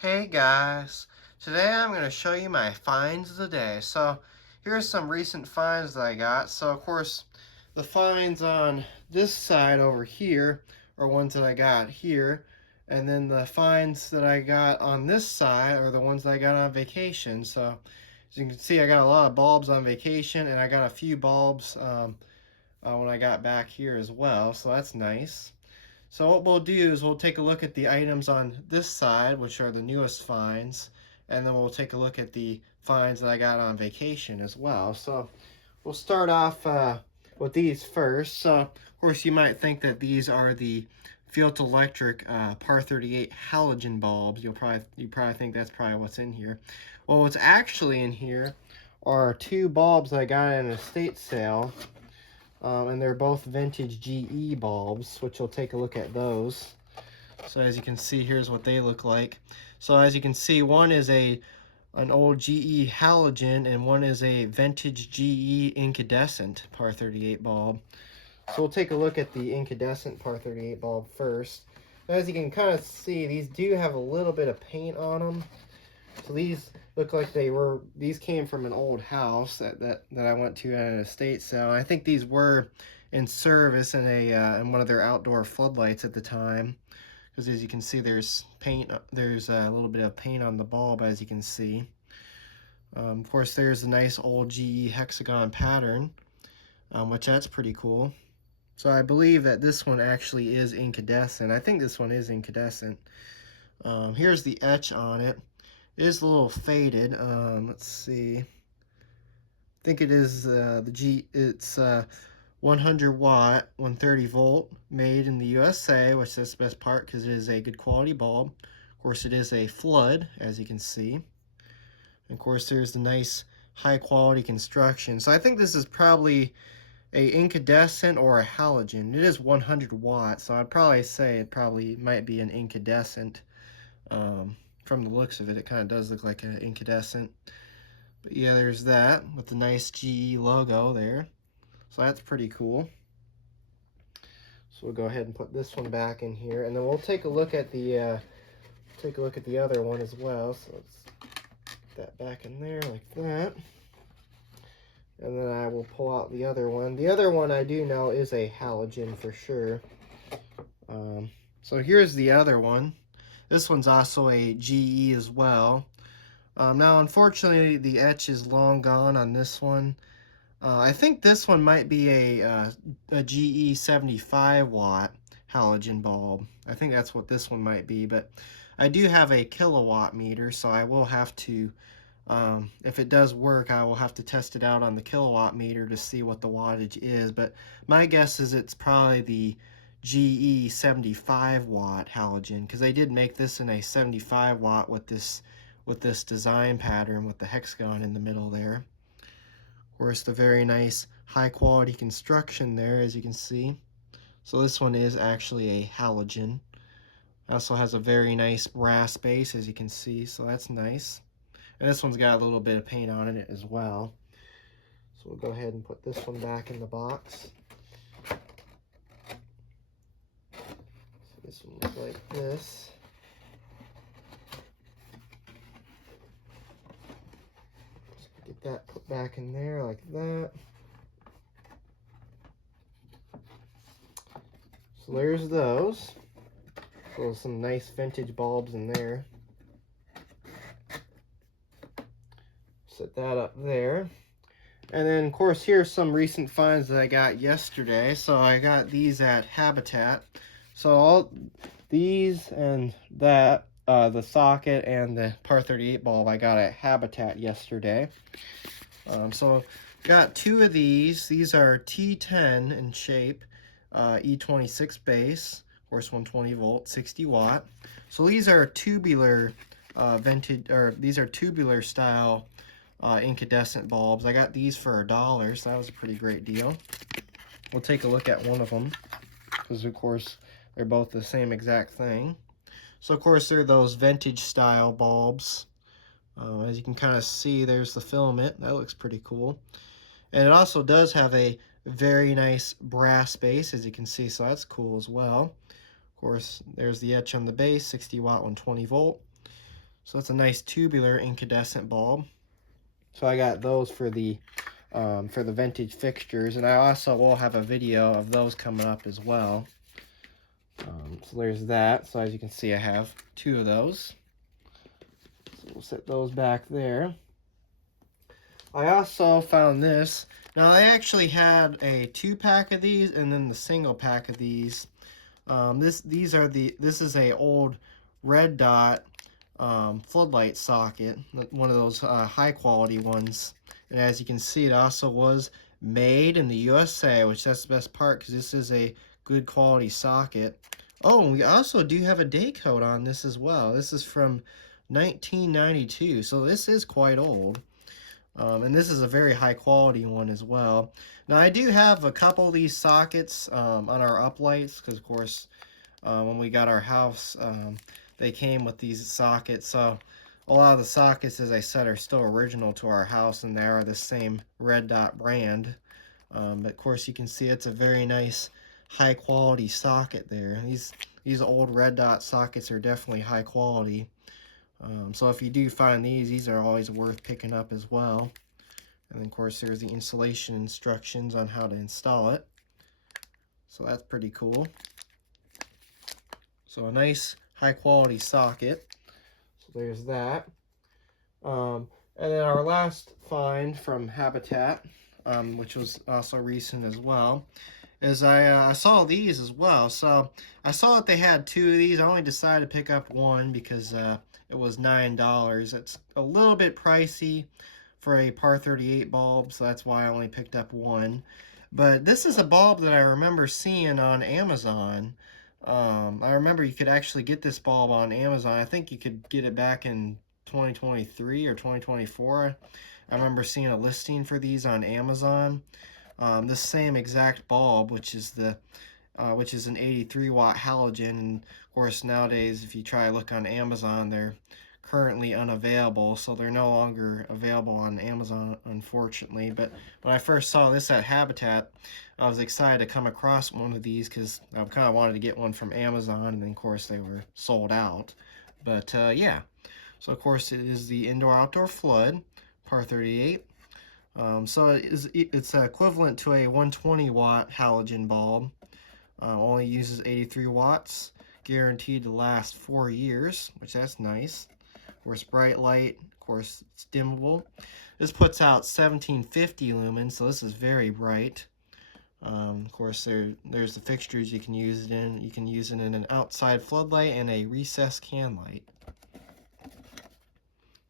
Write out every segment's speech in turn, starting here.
Hey guys, today I'm going to show you my finds of the day. So here's some recent finds that I got. So of course the finds on this side over here are ones that I got here, and then the finds that I got on this side are the ones that I got on vacation. So as you can see, I got a lot of bulbs on vacation, and I got a few bulbs when I got back here as well, so that's nice. So what we'll do is we'll take a look at the items on this side, which are the newest finds, and then we'll take a look at the finds that I got on vacation as well. So we'll start off with these first. So of course you might think that these are the Field Electric Par 38 halogen bulbs. You probably think that's probably what's in here. Well, what's actually in here are two bulbs I got at an estate sale. And they're both vintage GE bulbs, which we'll take a look at those. So as you can see, here's what they look like. So as you can see, one is an old GE halogen and one is a vintage GE incandescent Par 38 bulb. So we'll take a look at the incandescent Par 38 bulb first. As you can kind of see, these do have a little bit of paint on them. So these look like these came from an old house that I went to at an estate sale. I think these were in service in one of their outdoor floodlights at the time. Because as you can see, there's a little bit of paint on the bulb, as you can see. Of course, there's a nice old GE hexagon pattern, which that's pretty cool. So I believe that this one actually is incandescent. I think this one is incandescent. Here's the etch on it. It is a little faded. Let's see. I think it is it's 100 watt, 130 volt, made in the USA, which is the best part because it is a good quality bulb. Of course, it is a flood, as you can see. And of course, there's the nice high quality construction. So I think this is probably a incandescent or a halogen. It is 100 watts, so I'd probably say it probably might be an incandescent. From the looks of it, it kind of does look like an incandescent. But yeah, there's that with the nice GE logo there. So that's pretty cool. So we'll go ahead and put this one back in here, and then we'll take a look at the other one as well. So let's put that back in there like that. And then I will pull out the other one. The other one I do know is a halogen for sure. So here's the other one. This one's also a GE as well. Now, unfortunately, the etch is long gone on this one. I think this one might be a GE 75 watt halogen bulb. I think that's what this one might be, but I do have a kilowatt meter, so I will have to, if it does work, I will have to test it out on the kilowatt meter to see what the wattage is. But my guess is it's probably the GE 75 watt halogen, because they did make this in a 75 watt with this design pattern with the hexagon in the middle there. Of course, the very nice high quality construction there, as you can see. So this one is actually a halogen. It also has a very nice brass base, as you can see, so that's nice. And this one's got a little bit of paint on it as well. So we'll go ahead and put this one back in the box. So this one looks like this. Get that put back in there like that. So there's those. So some nice vintage bulbs in there. Set that up there. And then, of course, here's some recent finds that I got yesterday. So I got these at Habitat. So all these and that, the socket and the Par 38 bulb I got at Habitat yesterday. So got two of these. These are T10 in shape, E26 base, of course 120 volt, 60 watt. So these are tubular these are tubular style incandescent bulbs. I got these for $1, so that was a pretty great deal. We'll take a look at one of them because of course they're both the same exact thing. So of course they're those vintage style bulbs. As you can kind of see, there's the filament. That looks pretty cool. And it also does have a very nice brass base, as you can see, so that's cool as well. Of course, there's the etch on the base, 60 watt, 120 volt. So it's a nice tubular incandescent bulb. So I got those for the vintage fixtures, and I also will have a video of those coming up as well. So there's that. So as you can see, I have 2 of those. So we'll set those back there. I also found this. Now I actually had a 2-pack of these and then the single pack of these. This is a old red dot floodlight socket, one of those high quality ones. And as you can see, it also was made in the USA, which that's the best part because this is a good quality socket. Oh, and we also do have a day code on this as well. This is from 1992, so this is quite old. And this is a very high quality one as well. Now I do have a couple of these sockets on our uplights because of course when we got our house they came with these sockets. So a lot of the sockets, as I said, are still original to our house and they are the same Red Dot brand. But of course you can see it's a very nice high quality socket there. These old Red Dot sockets are definitely high quality. So if you do find these are always worth picking up as well. And then of course there's the installation instructions on how to install it. So that's pretty cool. So a nice high quality socket. So there's that. And then our last find from Habitat, which was also recent as well, is I saw these as well. So I saw that they had 2 of these. I only decided to pick up one because it was $9. It's a little bit pricey for a par 38 bulb, so that's why I only picked up one. But this is a bulb that I remember seeing on Amazon. I remember you could actually get this bulb on Amazon. I think you could get it back in 2023 or 2024. I remember seeing a listing for these on Amazon. The same exact bulb, which is an 83 watt halogen. And of course, nowadays, if you try to look on Amazon, they're currently unavailable, so they're no longer available on Amazon, unfortunately. But when I first saw this at Habitat, I was excited to come across one of these because I kind of wanted to get one from Amazon, and then of course they were sold out. But yeah, so of course it is the indoor-outdoor flood, par 38. So it's equivalent to a 120 watt halogen bulb. Only uses 83 watts, guaranteed to last 4 years, which that's nice. Of course, bright light, of course, it's dimmable. This puts out 1750 lumens, so this is very bright. Of course, there's the fixtures you can use it in. You can use it in an outside floodlight and a recessed can light.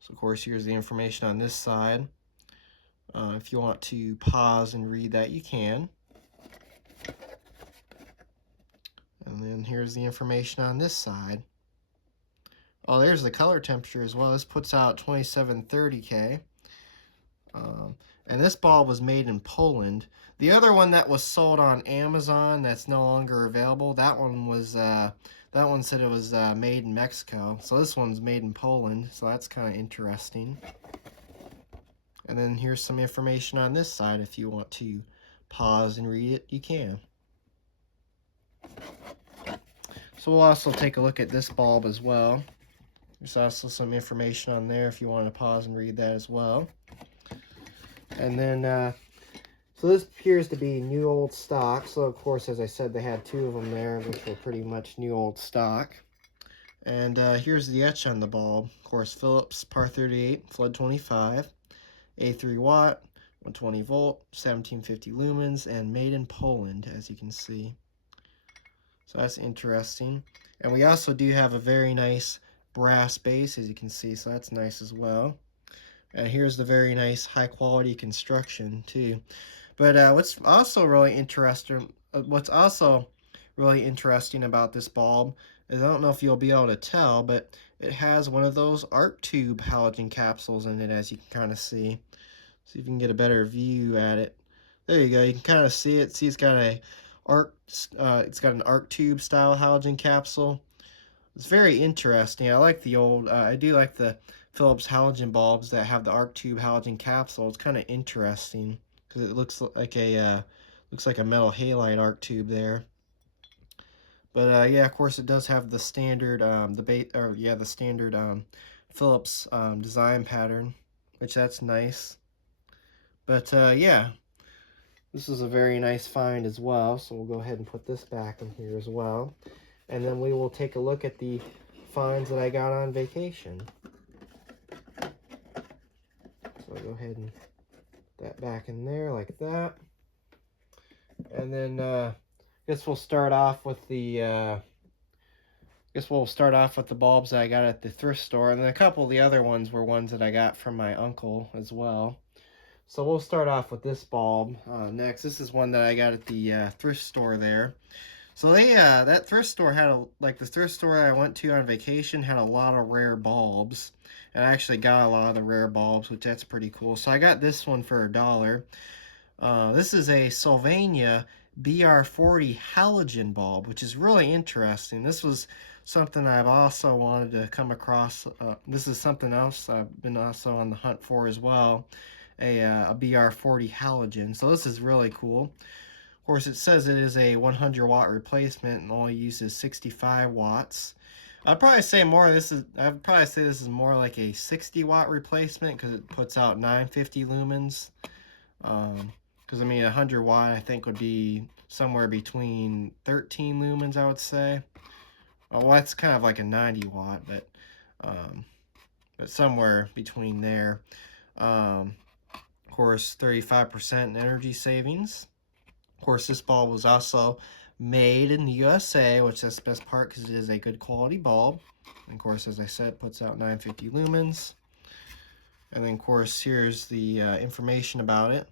So, of course, here's the information on this side. If you want to pause and read that, you can. And then here's the information on this side. Oh, there's the color temperature as well. This puts out 2730K. And this bulb was made in Poland. The other one that was sold on Amazon that's no longer available, that one said it was made in Mexico. So this one's made in Poland, so that's kind of interesting. And then here's some information on this side. If you want to pause and read it, you can. So we'll also take a look at this bulb as well. There's also some information on there if you want to pause and read that as well. And then, so this appears to be new old stock. So of course, as I said, they had 2 of them there, which were pretty much new old stock. And here's the etch on the bulb. Of course, Philips Par 38, Flood 25, A3 watt, 120 volt, 1750 lumens, and made in Poland, as you can see. So that's interesting. And we also do have a very nice brass base, as you can see, so that's nice as well. And here's the very nice high quality construction too. But what's also really interesting about this bulb is, I don't know if you'll be able to tell, but it has one of those arc tube halogen capsules in it, as you can kind of see. See if you can get a better view at it. There you go. You can kind of see it. See, it's got an arc tube style halogen capsule. It's very interesting. I like the old. I do like the Philips halogen bulbs that have the arc tube halogen capsule. It's kind of interesting because it looks like a metal halide arc tube there. But yeah, of course, it does have the standard the standard Phillips design pattern, which that's nice. But yeah, this is a very nice find as well. So we'll go ahead and put this back in here as well. And then we will take a look at the finds that I got on vacation. So I'll go ahead and put that back in there like that. And then I guess we'll start off with the bulbs that I got at the thrift store, and then a couple of the other ones were ones that I got from my uncle as well. So we'll start off with this bulb next. This is one that I got at the thrift store there. So they that thrift store had the thrift store I went to on vacation had a lot of rare bulbs, and I actually got a lot of the rare bulbs, which that's pretty cool. So I got this one for $1. This is a Sylvania BR40 halogen bulb, which is really interesting. This was something I've also wanted to come across. This is something else I've been also on the hunt for as well, a BR40 halogen. So this is really cool. Of course, it says it is a 100 watt replacement and only uses 65 watts. I'd probably say this is more like a 60 watt replacement because it puts out 950 lumens. Because I mean 100 watt I think would be somewhere between 13 lumens, I would say. Well, that's kind of like a 90 watt, but somewhere between there. Of course, 35% in energy savings. Of course, this bulb was also made in the USA, which is the best part because it is a good quality bulb. And of course, as I said, it puts out 950 lumens. And then, of course, here's the information about it.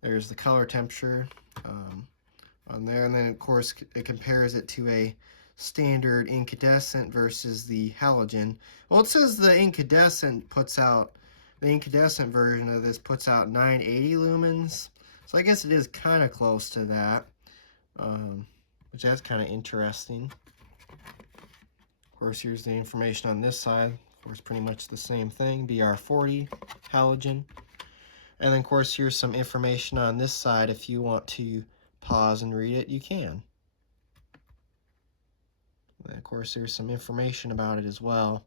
There's the color temperature on there, and then of course it compares it to a standard incandescent versus the halogen. Well, it says the incandescent version of this puts out 980 lumens, so I guess it is kind of close to that, which that's kind of interesting. Of course, here's the information on this side. Of course, pretty much the same thing, BR40 halogen. And then, of course, here's some information on this side. If you want to pause and read it, you can. And of course, there's some information about it as well.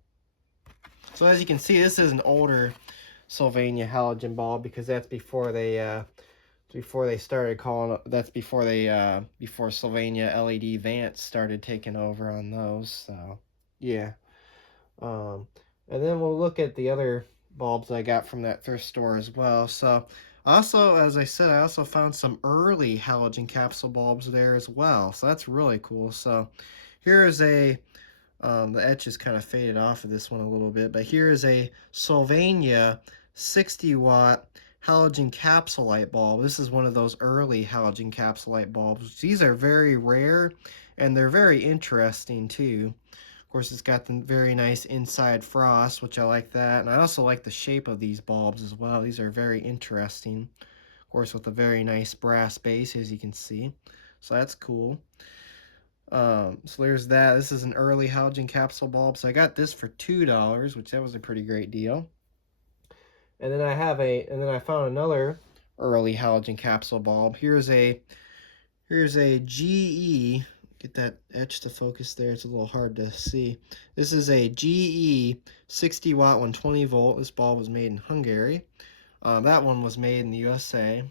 So as you can see, this is an older Sylvania halogen bulb because that's before they started calling. That's before before Sylvania LED Vance started taking over on those. So yeah. And then we'll look at the other bulbs I got from that thrift store as well. So also, as I said, I also found some early halogen capsule bulbs there as well. So that's really cool. So here is the etch is kind of faded off of this one a little bit, but here is a Sylvania 60 watt halogen capsule light bulb. This is one of those early halogen capsule light bulbs. These are very rare and they're very interesting too. Of course, it's got the very nice inside frost, which I like that. And I also like the shape of these bulbs as well. These are very interesting. Of course, with a very nice brass base, as you can see. So that's cool. So there's that. This is an early halogen capsule bulb. So I got this for $2, which that was a pretty great deal. And then I found another early halogen capsule bulb. Here's a GE. Get that etch to focus there. It's a little hard to see. This is a GE 60 watt 120 volt. This bulb was made in Hungary. That one was made in the USA,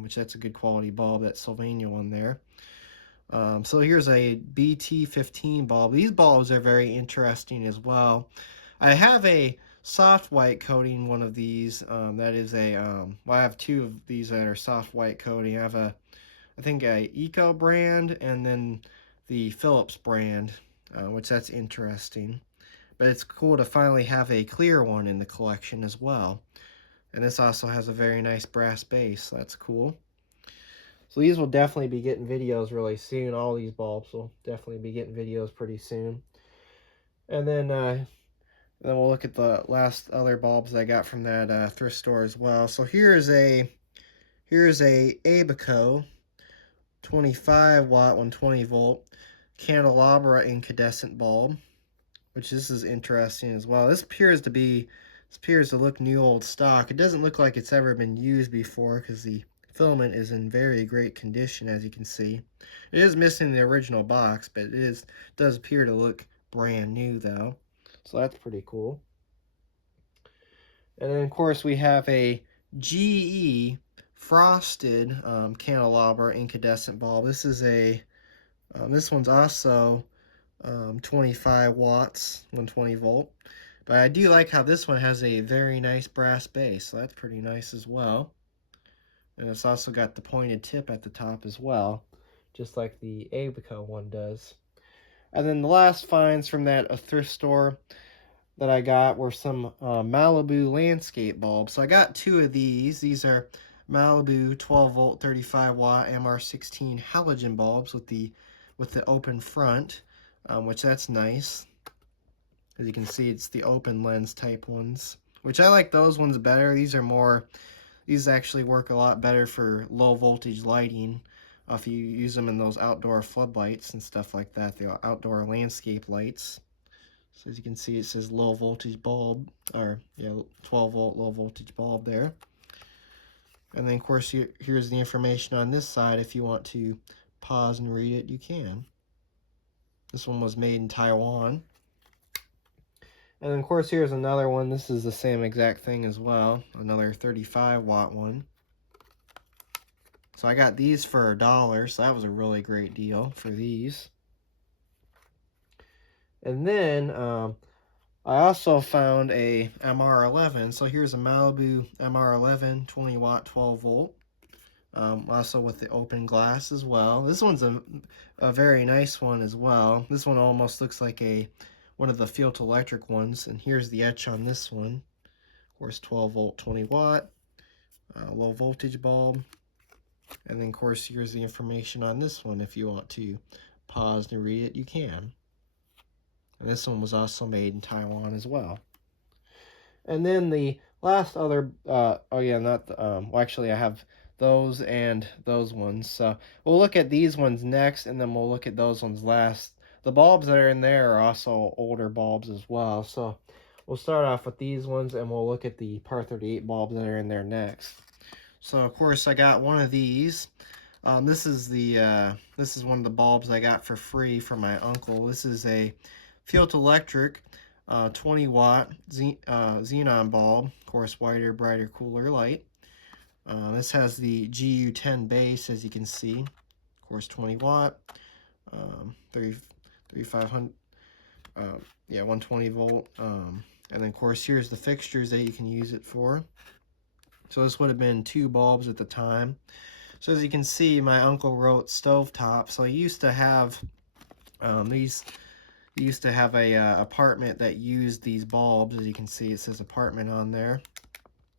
which that's a good quality bulb, that Sylvania one there. So here's a BT15 bulb. These bulbs are very interesting as well. I have a soft white coating one of these. That is well, I have two of these that are soft white coating. I have I think a Eco brand and then the Phillips brand, which that's interesting. But it's cool to finally have a clear one in the collection as well. And this also has a very nice brass base, so that's cool. So these will definitely be getting videos really soon. All these bulbs will definitely be getting videos pretty soon. And then we'll look at the last other bulbs I got from that thrift store as well. So here's a Abaco 25 watt 120 volt candelabra incandescent bulb, which this is interesting as well. This appears to look new old stock. It doesn't look like it's ever been used before because the filament is in very great condition, as you can see. It is missing the original box, but it does appear to look brand new though. So that's pretty cool. And then, of course, we have a GE frosted candelabra incandescent bulb. This is a, this one's also 25 watts, 120 volt. But I do like how this one has a very nice brass base, so that's pretty nice as well. And it's also got the pointed tip at the top as well, just like the Abaco one does. And then the last finds from that thrift store that I got were some Malibu landscape bulbs. So I got two of these. These are Malibu 12 volt 35 watt MR16 halogen bulbs with the open front, which that's nice. As you can see, it's the open lens type ones, which I like those ones better. These actually work a lot better for low voltage lighting if you use them in those outdoor floodlights and stuff like that, the outdoor landscape lights. So as you can see, it says low voltage bulb, or yeah, 12 volt low voltage bulb there. And then of course here's the information on this side. If you want to pause and read it, you can. This one was made in Taiwan. And then of course here's another one. This is the same exact thing as well, another 35 watt one. So I got these for $1, so that was a really great deal for these. And then I also found a MR11. So here's a Malibu MR11, 20 watt, 12 volt. Also with the open glass as well. This one's a very nice one as well. This one almost looks like one of the Field Electric ones. And here's the etch on this one. Of course, 12 volt, 20 watt, low voltage bulb. And then of course here's the information on this one. If you want to pause and read it, you can. And this one was also made in Taiwan as well. And then the last other, oh yeah, not the, well actually I have those and those ones. So we'll look at these ones next, and then we'll look at those ones last. The bulbs that are in there are also older bulbs as well. So we'll start off with these ones, and we'll look at the Par 38 bulbs that are in there next. So of course I got one of these. This is one of the bulbs I got for free from my uncle. This is a Field Electric 20 watt xenon bulb, of course whiter, brighter, cooler light. This has the GU10 base, as you can see, of course 20 watt, 3500, yeah, 120 volt. And then of course here's the fixtures that you can use it for. So this would have been 2 bulbs at the time. So as you can see, my uncle wrote stovetop. So he used to have he used to have a apartment that used these bulbs. As you can see, it says apartment on there.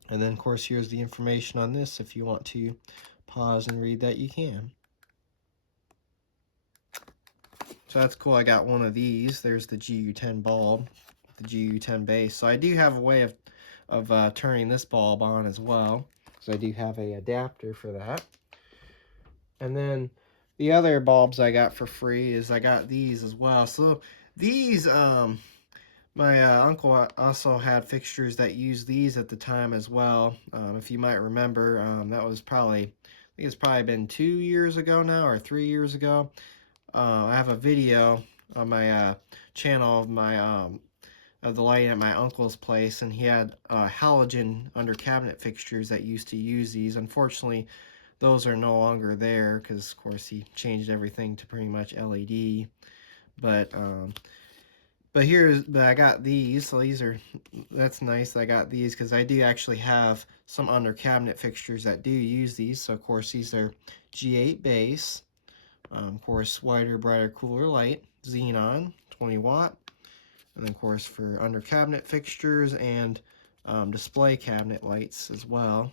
And then of course here's the information on this. If you want to pause and read that, you can. So that's cool. I got one of these. There's the GU10 bulb, the GU10 base. So I do have a way of turning this bulb on as well. So I do have a adapter for that. And then the other bulbs I got for free is I got these as well. So these, my uncle also had fixtures that used these at the time as well. If you might remember, that was probably, I think it's probably been 2 years ago now, or 3 years ago. I have a video on my channel of my of the lighting at my uncle's place, and he had halogen under cabinet fixtures that used to use these. Unfortunately, those are no longer there because, of course, he changed everything to pretty much LED. But I got these, so that's nice. I got these because I do actually have some under cabinet fixtures that do use these. So of course these are G8 base, of course whiter, brighter, cooler light, xenon, 20 watt, and then of course for under cabinet fixtures and display cabinet lights as well.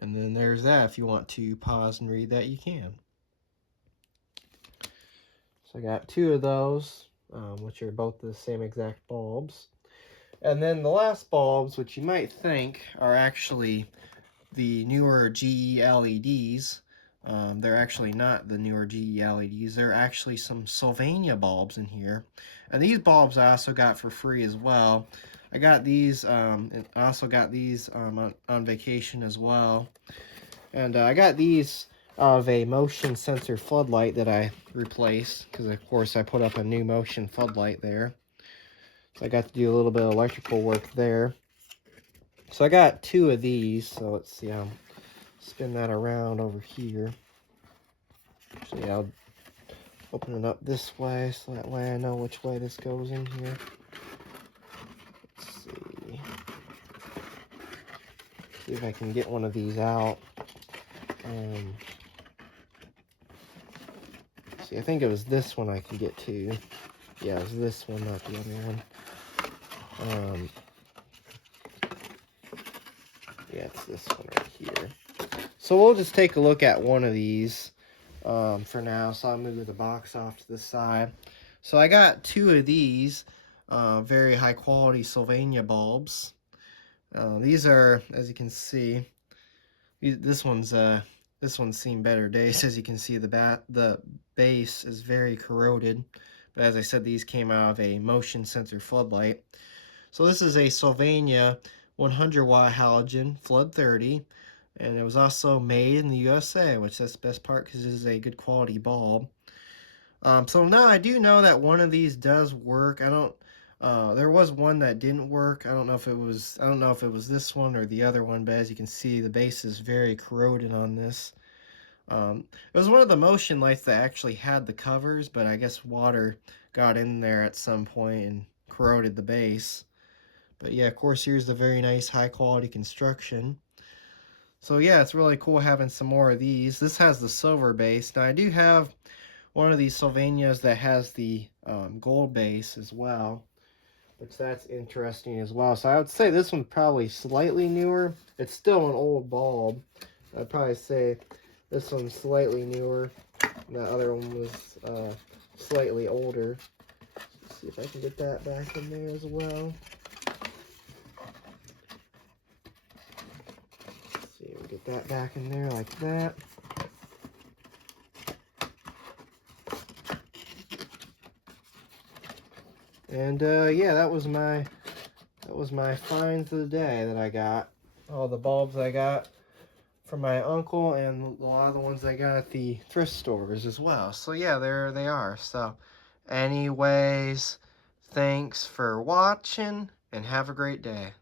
And then there's that. If you want to pause and read that, you can. So I got 2 of those, which are both the same exact bulbs. And then the last bulbs, which you might think are actually the newer GE LEDs, they're actually not the newer GE LEDs. They're actually some Sylvania bulbs in here. And these bulbs I also got for free as well. I got these, and I also got these on vacation as well. And I got these of a motion sensor floodlight that I replaced, because of course I put up a new motion floodlight there. So I got to do a little bit of electrical work there. So I got 2 of these. So let's see, I'll spin that around over here. Actually, I'll open it up this way so that way I know which way this goes in here. Let's see. See if I can get one of these out. See, I think it was this one I can get to. Yeah, it was this one, not the other one. Yeah, it's this one right here. So we'll just take a look at one of these for now. So I'll move the box off to the side. So I got 2 of these very high quality Sylvania bulbs. These are, as you can see, this one's seen better days. As you can see, the base is very corroded. But as I said, these came out of a motion sensor floodlight. So this is a Sylvania 100 watt halogen flood 30, and it was also made in the USA, which that's the best part because it is a good quality bulb. So now I do know that one of these does work. There was one that didn't work. I don't know if it was this one or the other one, but as you can see, the base is very corroded on this. It was one of the motion lights that actually had the covers, but I guess water got in there at some point and corroded the base. But yeah, of course, here's the very nice high quality construction. So yeah, it's really cool having some more of these. This has the silver base. Now I do have one of these Sylvanias that has the gold base as well, which that's interesting as well. So I would say this one's probably slightly newer. It's still an old bulb. I'd probably say this one's slightly newer. The other one was slightly older. Let's see if I can get that back in there as well. Let's see, we'll get that back in there like that. And yeah, that was my finds of the day that I got. All the bulbs I got from my uncle and a lot of the ones I got at the thrift stores as well. So yeah, there they are. So anyways, thanks for watching and have a great day.